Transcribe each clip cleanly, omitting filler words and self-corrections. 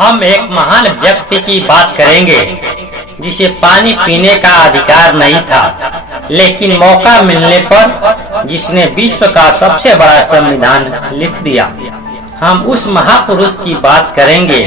हम एक महान व्यक्ति की बात करेंगे जिसे पानी पीने का अधिकार नहीं था, लेकिन मौका मिलने पर जिसने विश्व का सबसे बड़ा संविधान लिख दिया। हम उस महापुरुष की बात करेंगे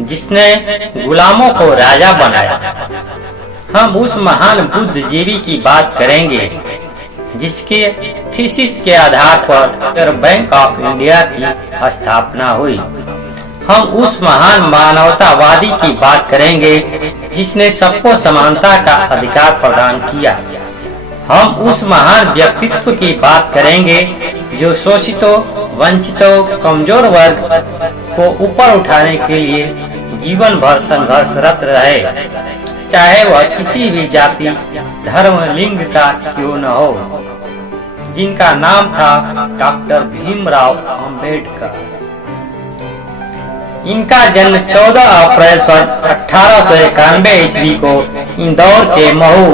जिसने गुलामों को राजा बनाया। हम उस महान बुद्धिजीवी की बात करेंगे जिसके थीसिस के आधार पर बैंक ऑफ इंडिया की स्थापना हुई। हम उस महान मानवतावादी की बात करेंगे जिसने सबको समानता का अधिकार प्रदान किया। हम उस महान व्यक्तित्व की बात करेंगे जो शोषितों, वंचितों, कमजोर वर्ग को ऊपर उठाने के लिए जीवन भर संघर्षरत रहे, चाहे वह किसी भी जाति, धर्म, लिंग का क्यों न हो, जिनका नाम था डॉक्टर भीमराव अंबेडकर। इनका जन्म 14 अप्रैल सन 1891 ईस्वी को इंदौर के महू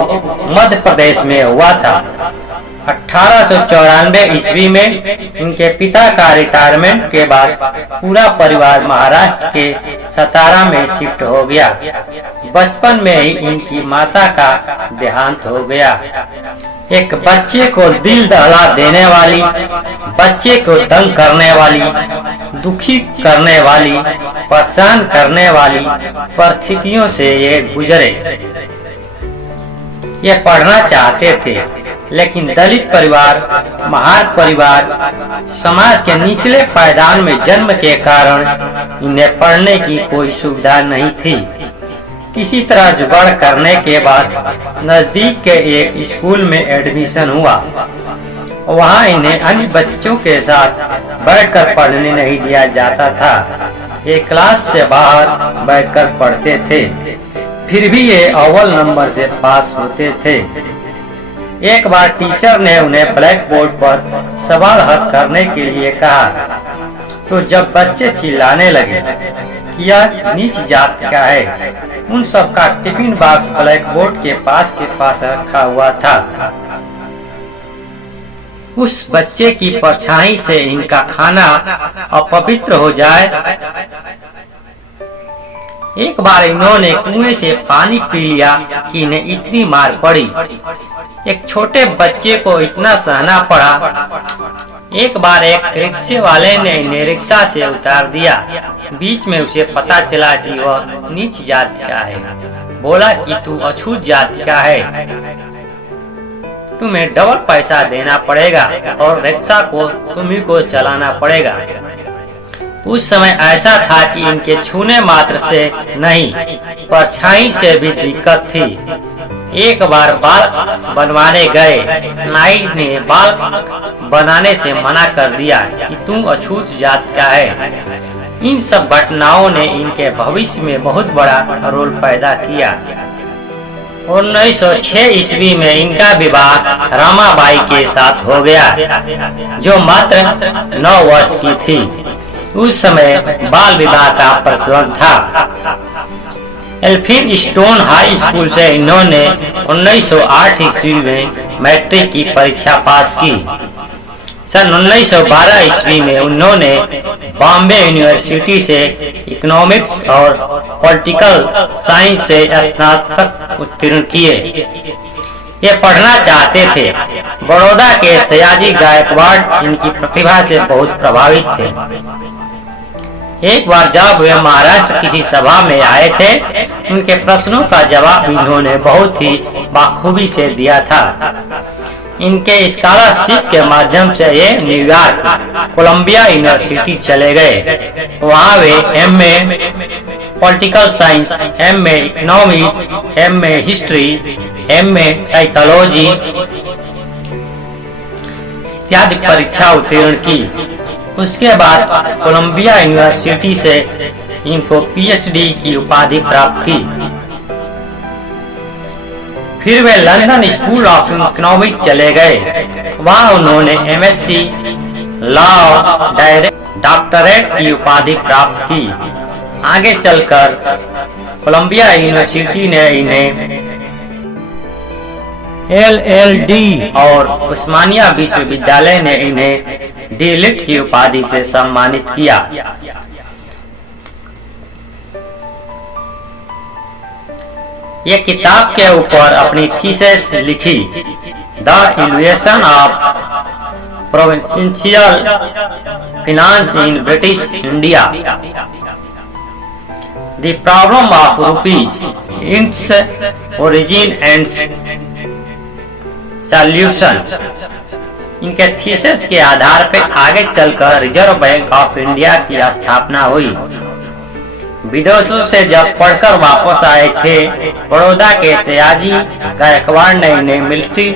मध्य प्रदेश में हुआ था। 1894 ईस्वी में इनके पिता का रिटायरमेंट के बाद पूरा परिवार महाराष्ट्र के सतारा में शिफ्ट हो गया। बचपन में ही इनकी माता का देहांत हो गया। एक बच्चे को दिल दहला देने वाली, बच्चे को तंग करने वाली, दुखी करने वाली, परेशान करने वाली परिस्थितियों से ये गुजरे। ये पढ़ना चाहते थे, लेकिन दलित परिवार, महार परिवार, समाज के निचले पायदान में जन्म के कारण इन्हें पढ़ने की कोई सुविधा नहीं थी। किसी तरह जुगाड़ करने के बाद नजदीक के एक स्कूल में एडमिशन हुआ। वहाँ इन्हें अन्य बच्चों के साथ बैठकर पढ़ने नहीं दिया जाता था। ये क्लास से बाहर बैठकर पढ़ते थे, फिर भी ये अव्वल नंबर से पास होते थे। एक बार टीचर ने उन्हें ब्लैक बोर्ड पर सवाल हल करने के लिए कहा, तो जब बच्चे चिल्लाने लगे कि यह नीच जात का है, उन सब का टिफिन बॉक्स ब्लैक बोर्ड के पास रखा हुआ था। उस बच्चे की परछाई से इनका खाना अपवित्र हो जाए। एक बार इन्होंने कुएं से पानी पी लिया कि इन्हें इतनी मार पड़ी। एक छोटे बच्चे को इतना सहना पड़ा। एक बार एक रिक्शे वाले ने इन्हें रिक्शा से उतार दिया। बीच में उसे पता चला कि वह नीच जात का है। बोला कि तू अछूत जात का है, तुम्हें डबल पैसा देना पड़ेगा और रिक्शा को तुम्ही को चलाना पड़ेगा। उस समय ऐसा था कि इनके छूने मात्र से नहीं, परछाई से भी दिक्कत थी। एक बार बाल बनवाने गए, नाई ने बाल बनाने से मना कर दिया कि तू अछूत जात का है। इन सब घटनाओं ने इनके भविष्य में बहुत बड़ा रोल पैदा किया। 1906 ईस्वी में इनका विवाह रामाबाई के साथ हो गया, जो मात्र 9 वर्ष की थी। उस समय बाल विवाह का प्रचलन था। एल्फिन स्टोन हाई स्कूल से इन्होंने 1908 ईस्वी में मैट्रिक की परीक्षा पास की। सन 1912 ईस्वी में उन्होंने बॉम्बे यूनिवर्सिटी से इकोनॉमिक्स और पॉलिटिकल साइंस से स्नातक उत्तीर्ण किए। ये पढ़ना चाहते थे। बड़ौदा के सयाजी गायकवाड़ इनकी प्रतिभा से बहुत प्रभावित थे। एक बार जब वे महाराष्ट्र किसी सभा में आए थे, उनके प्रश्नों का जवाब इन्होंने बहुत ही बखूबी से दिया था। इनके स्कॉलरशिप के माध्यम से ये न्यूयॉर्क कोलंबिया यूनिवर्सिटी चले गए। वहाँ वे MA political science, MA economics, MA history, MA psychology इत्यादि परीक्षा उत्तीर्ण की। उसके बाद कोलंबिया यूनिवर्सिटी से इनको पीएचडी की उपाधि प्राप्त की। फिर वे लंदन स्कूल ऑफ इकोनॉमिक्स चले गए। वहाँ उन्होंने एमएससी लॉ डॉक्टरेट की उपाधि प्राप्त की। आगे चलकर कोलंबिया यूनिवर्सिटी ने इन्हें एलएलडी और उस्मानिया विश्वविद्यालय ने इन्हें डीलिट की उपाधि से सम्मानित किया। ये किताब के ऊपर अपनी थीसिस लिखी, the evolution of provincial finance in British India, the problem of rupees, its origin and solution. इनके थीसिस के आधार पर आगे चलकर रिजर्व बैंक ऑफ इंडिया की स्थापना हुई। विदेशों से जब पढ़कर वापस आए थे, बड़ौदा के सयाजी गायकवाड़ ने इन्हें मिलिट्री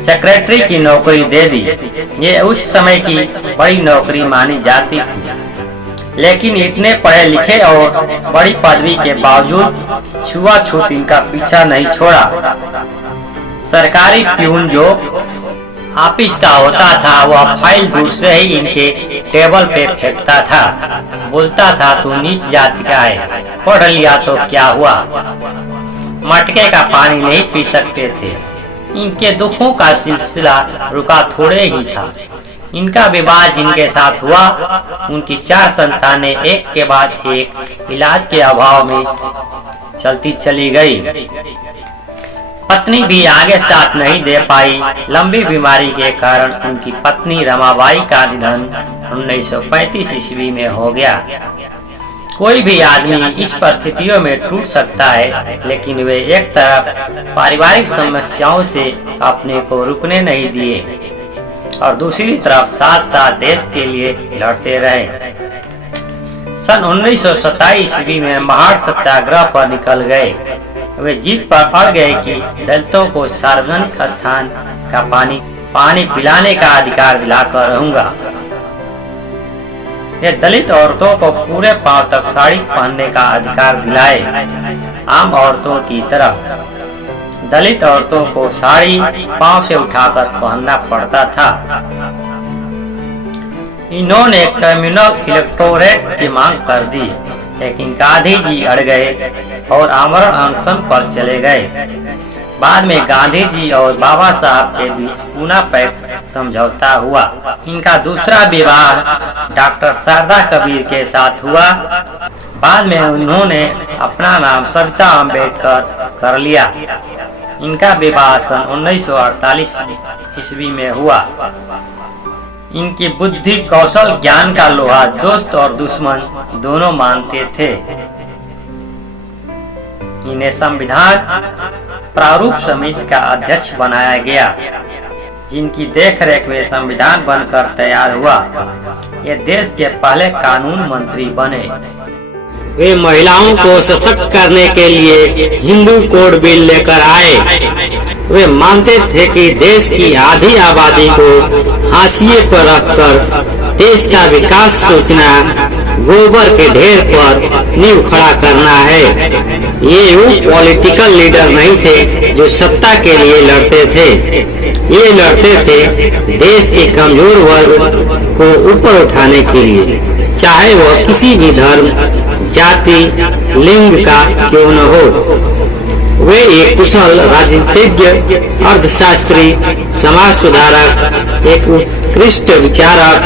सेक्रेटरी की नौकरी दे दी। ये उस समय की बड़ी नौकरी मानी जाती थी, लेकिन इतने पढ़े लिखे और बड़ी पदवी के बावजूद छुआछूत इनका पीछा नहीं छोड़ा। सरकारी प्यून जो ऑफिस का होता था, वह फाइल दूर से ही इनके टेबल पे फेंकता था। बोलता था, तू नीच जाति का है, पढ़ लिया तो क्या हुआ। मटके का पानी नहीं पी सकते थे। इनके दुखों का सिलसिला रुका थोड़े ही था। इनका विवाह जिनके साथ हुआ, उनकी 4 संतानें एक के बाद एक इलाज के अभाव में चलती चली गई। पत्नी भी आगे साथ नहीं दे पाई। लंबी बीमारी के कारण उनकी पत्नी रमाबाई का निधन 1935 ईस्वी में हो गया। कोई भी आदमी इस परिस्थितियों में टूट सकता है, लेकिन वे एक तरफ पारिवारिक समस्याओं से अपने को रुकने नहीं दिए और दूसरी तरफ साथ साथ देश के लिए लड़ते रहे। सन 1927 ईस्वी में महाड़ सत्याग्रह पर निकल गए। वे जीत पर अड़ गए कि दलितों को सार्वजनिक स्थान का पानी पिलाने का अधिकार दिलाकर रहूंगा। ये दलित औरतों को पूरे पांव तक साड़ी पहनने का अधिकार दिलाए। आम औरतों की तरह दलित औरतों को साड़ी पांव से उठाकर पहनना पड़ता था। इन्होंने कम्युनल इलेक्टोरेट की मांग कर दी, लेकिन गांधी जी अड़ गए और आमरण अनशन पर चले गए। बाद में गांधी जी और बाबा साहब के बीच पूना पैक्ट समझौता हुआ। इनका दूसरा विवाह डॉक्टर शारदा कबीर के साथ हुआ। बाद में उन्होंने अपना नाम सविता अम्बेडकर कर लिया। इनका विवाह सन 1948 ईस्वी में हुआ। इनकी बुद्धि, कौशल, ज्ञान का लोहा दोस्त और दुश्मन दोनों मानते थे। इन्हें संविधान प्रारूप समिति का अध्यक्ष बनाया गया, जिनकी देखरेख में संविधान बनकर तैयार हुआ। ये देश के पहले कानून मंत्री बने। वे महिलाओं को सशक्त करने के लिए हिंदू कोड बिल लेकर आए। वे मानते थे कि देश की आधी आबादी को हाशिए पर रखकर देश का विकास सोचना गोबर के ढेर पर नींव खड़ा करना है। ये वो पॉलिटिकल लीडर नहीं थे जो सत्ता के लिए लड़ते थे। ये लड़ते थे देश के कमजोर वर्ग को ऊपर उठाने के लिए, चाहे वह किसी भी धर्म, जाति, लिंग का क्यों न हो। वे एक कुशल राजनीतिज्ञ, अर्थशास्त्री, समाज सुधारक, एक उत्कृष्ट विचारक,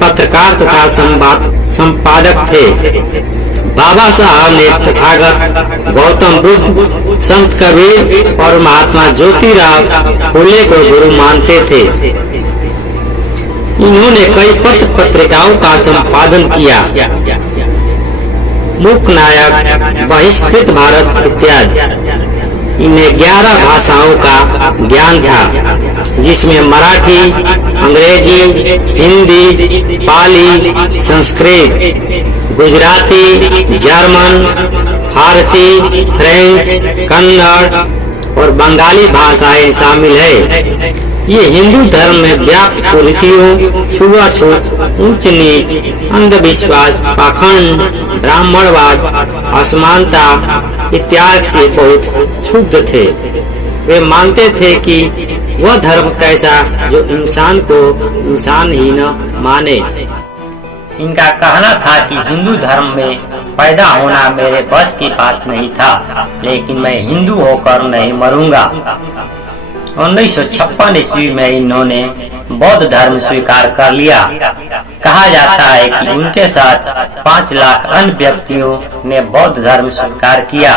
पत्रकार तथा संपादक थे। बाबा साहब ने तथागत गौतम बुद्ध, संत कबीर और महात्मा ज्योतिराव फुले को गुरु मानते थे। इन्होंने कई पत्र पत्रिकाओं का संपादन किया, मूक नायक, बहिष्कृत भारत इत्यादि। इन्हें 11 भाषाओं का ज्ञान था, जिसमें मराठी, अंग्रेजी, हिंदी, पाली, संस्कृत, गुजराती, जर्मन, फारसी, फ्रेंच, कन्नड़ और बंगाली भाषाएं शामिल है। ये हिंदू धर्म में व्याप्त कुरीतियों, छुआछूत, ऊंच नीच, अंधविश्वास, पाखंड, ब्राह्मणवाद, असमानता इत्यादि से बहुत शुद्ध थे। वे मानते थे कि वह धर्म कैसा जो इंसान को इंसान ही न माने। इनका कहना था कि हिंदू धर्म में पैदा होना मेरे बस की बात नहीं था, लेकिन मैं हिंदू होकर नहीं मरूंगा। 1956 ईस्वी में इन्होंने बौद्ध धर्म स्वीकार कर लिया। कहा जाता है कि उनके साथ 5 लाख अन्य व्यक्तियों ने बौद्ध धर्म स्वीकार किया।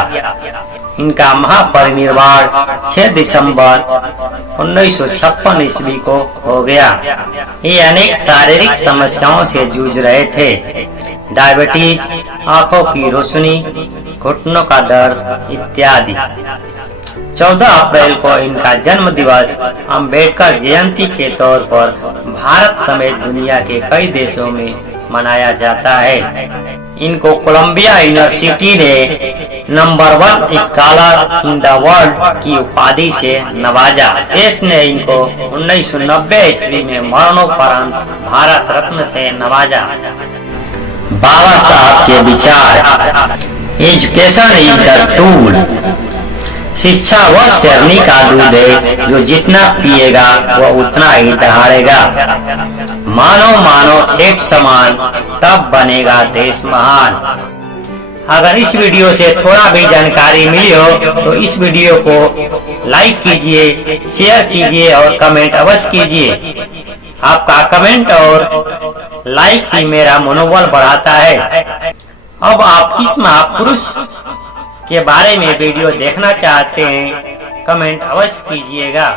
इनका महापरिनिर्वाण 6 दिसंबर 1956 ईस्वी को हो गया। ये अनेक शारीरिक समस्याओं से जूझ रहे थे, डायबिटीज, आंखों की रोशनी, घुटनों का दर्द इत्यादि। 14 अप्रैल को इनका जन्म दिवस अम्बेडकर जयंती के तौर पर भारत समेत दुनिया के कई देशों में मनाया जाता है। इनको कोलंबिया यूनिवर्सिटी ने number 1 scholar in the world की उपाधि से नवाजा। देश ने इनको 1990 ईस्वी में मरणोपरांत भारत रत्न से नवाजा। बाबा साहब के विचार, एजुकेशन इज द टूल। शिक्षा वह शेरनी का दूध है जो जितना पिएगा वह उतना ही दहाड़ेगा। मानो एक समान, तब बनेगा देश महान। अगर इस वीडियो से थोड़ा भी जानकारी मिली हो तो इस वीडियो को लाइक कीजिए, शेयर कीजिए और कमेंट अवश्य कीजिए। आपका कमेंट और लाइक से मेरा मनोबल बढ़ाता है। अब आप किस महापुरुष के बारे में वीडियो देखना चाहते हैं, कमेंट अवश्य कीजिएगा।